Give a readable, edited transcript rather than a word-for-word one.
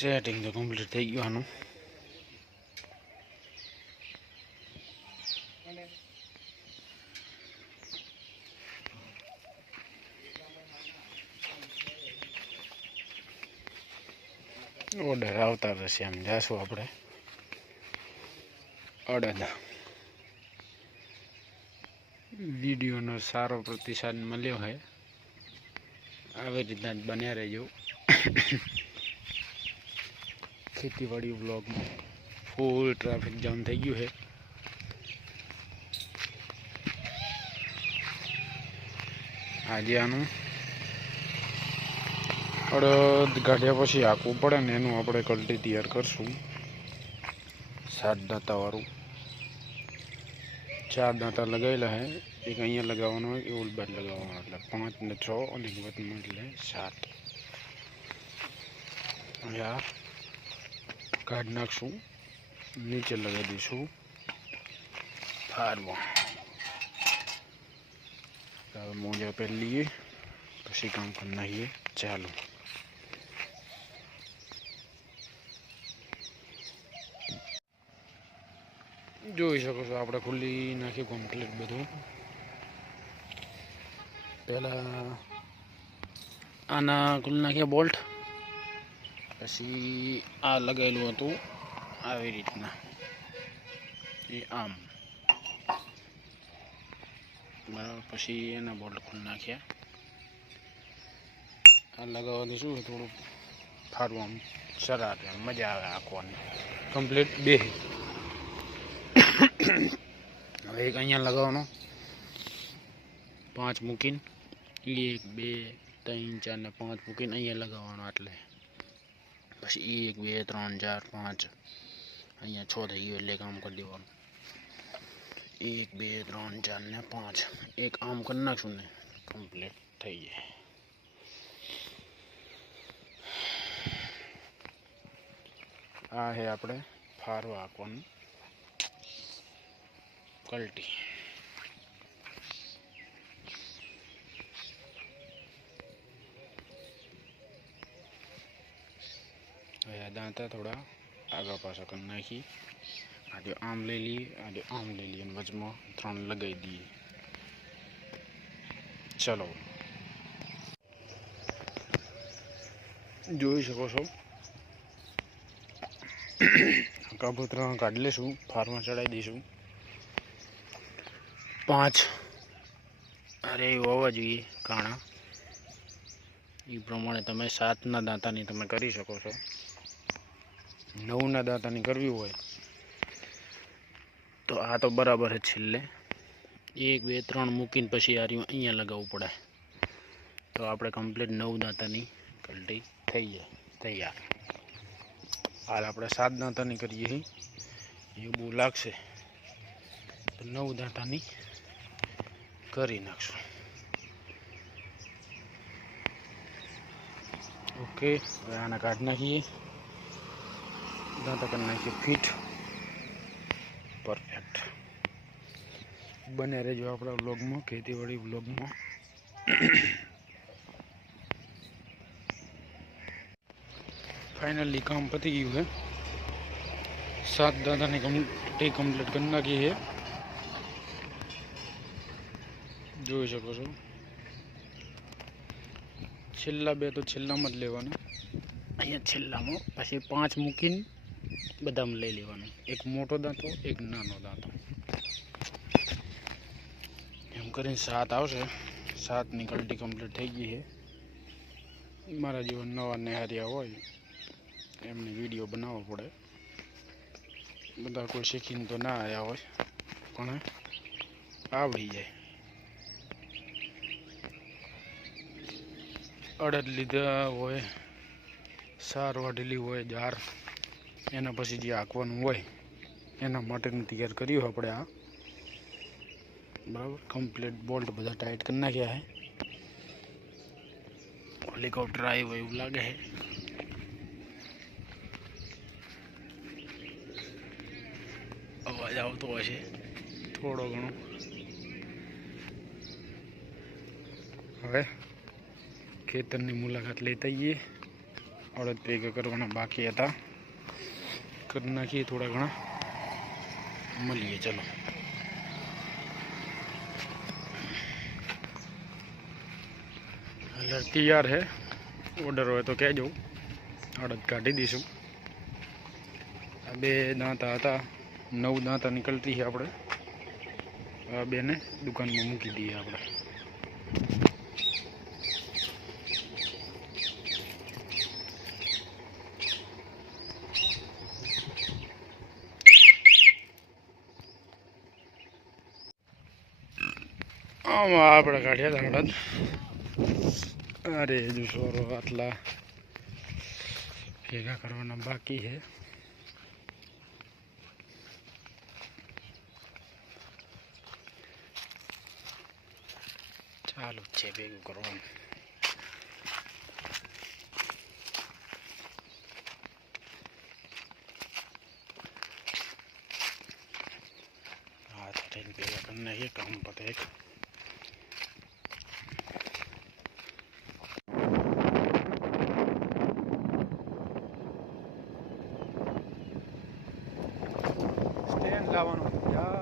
Setting તો complete થઈ ગયું આનું. ઓર્ડર આવતા રહેશે. એમ જાશું આપણે અડદ. વિડીયોનો સારો પ્રતિસાદ મળ્યો હોય આવી રીતના જ બન્યા રહેજો. ખેતીવાડી વ્લોગમાં ફૂલ ટ્રાફિક જામ થઈ ગયું છે. આજે આનું અડદ કાઢ્યા પછી હાંકવું પડે ને એનું આપણે કલ્ટી તૈયાર કરશું. 7 દાંતાવાળું. 4 દાંતા લગાવેલા હે. એક અહીંયા લગાવવાનો હોય કે ઓલ બાદ લગાવવાનો, એટલે 5 ને 6 અને વચમાં એટલે 7. હવે આ કાઢી નાખશું, નીચે લગાવી દઈશું ફારવા. હવે મોજા પહેરી લઈએ પછી કામ કરી નાખીએ. ચાલો જોઈ શકો છો આપણે ખુલ્લી નાખ્યું કમ્પ્લીટ બધું. પહેલાં આના ખુલ્લી નાખ્યા બોલ્ટ, પછી આ લગાવેલું હતું આવી રીતના એ આમ બરાબર. પછી એના બોલ્ટ ખુલ્લી નાખ્યા. આ લગાવવાથી શું થોડું ફારવાનું સરળ મજા આવે આંખવાની કમ્પ્લીટ બે. હવે એક અહીંયા લગાવવાનો 5 મૂકીને 1 2 3 4 ને 5 મૂકીને અહીંયા લગાવવાનો. એટલે પછી 1 2 3 4 5 અહીંયા 6 થઈ ગયો એટલે કામ કરી દેવાનું. 1 2 3 4 ને 5 એક આમ કરી નાખશું ને કમ્પ્લીટ થઈ જાય. આ હે આપણે ફારવા આપવાનું કલ્ટી. હવે આ દાંતા થોડા આગળ પાછા કરી નાખી. આજે આમ લઈ લઈએ, આજે આમ લઈ લઈએ અને વચમાં 3 લગાવી દઈએ. ચલો જોઈ શકો છો કાબૂતરા કાઢી લઈશું, ફાર્મમાં ચડાવી દઈશું. 5 અરે એવું હોવા જોઈએ કાણા. એ પ્રમાણે તમે 7ના દાંતાની તમે કરી શકો છો. 9ના દાંતાની કરવી હોય તો આ તો બરાબર જ છેલ્લે 1 2 3 મૂકીને પછી આ અહીંયા લગાવવું પડે. તો આપણે કમ્પ્લીટ 9 દાંતાની કલ્ટી થઈ જાય તૈયાર. હાલ આપણે 7 દાંતાની કરીએ છીએ, એવું બહુ લાગશે તો 9 દાંતાની કરી નાખશું. ઓકે, હવે આને કાઢી નાખીએ. દાંતા કરી નાખીએ ફિટ. પરફેક્ટ. બને રહેજો આપણા વ્લોગમાં, ખેતીવાડી વ્લોગમાં. ફાઇનલી કામ પતી ગયું છે. 7 દાંતાની કમ્પ્લીટ કરી નાખી છે. જોઈ શકો છો. છેલ્લા 2 તો છેલ્લામાં જ લેવાના. અહીંયા છેલ્લામાં પછી 5 મૂકીને બધામાં લઈ લેવાનું. એક મોટો દાંતો, એક નાનો દાંતો, એમ કરીને 7 આવશે. 7ની કલ્ટી કમ્પ્લીટ થઈ ગઈ છે. મારા જેવા નવા નેહારિયા હોય એમને વિડીયો બનાવવો પડે. બધા કોઈ શીખીને તો ના આવ્યા હોય પણ આવડી જાય. અડદ લીધા હોય, સાર વાઢેલી હોય, જાર, એના પછી જે હાંકવાનું હોય એના માટેનું તૈયાર કર્યું આપણે આ. બરાબર, કમ્પ્લીટ બોલ્ટ બધા ટાઈટ કરી નાખ્યા છે. હેલિકોપ્ટર આવ્યું એવું લાગે છે. અવાજ આવતો હશે થોડો ઘણો. હવે ખેતરની મુલાકાત લેતા જઈએ. અડદ ભેગા કરવાના બાકી હતા, કરી નાખીએ થોડા ઘણા, મળીએ ચલો. કલર તૈયાર है, ઓર્ડર હોય તો કહેજો, અડદ કાઢી દઈશું. આ બે દાંતા હતા, 9 દાંતા નીકળતી છે આપણે. આ બેને દુકાનમાં મૂકી દઈએ આપણે. આમાં આપણે કાઢ્યા હતા અડદ. અરે હજુ સોરો આટલા ભેગા કરવાના બાકી છે. ચાલુ છે ભેગું કરવાનું. હાથ થઈને ભેગા કરી નાખીએ, કામ પતે એક. સ્ટેન્ડ લાવવાનું યાર.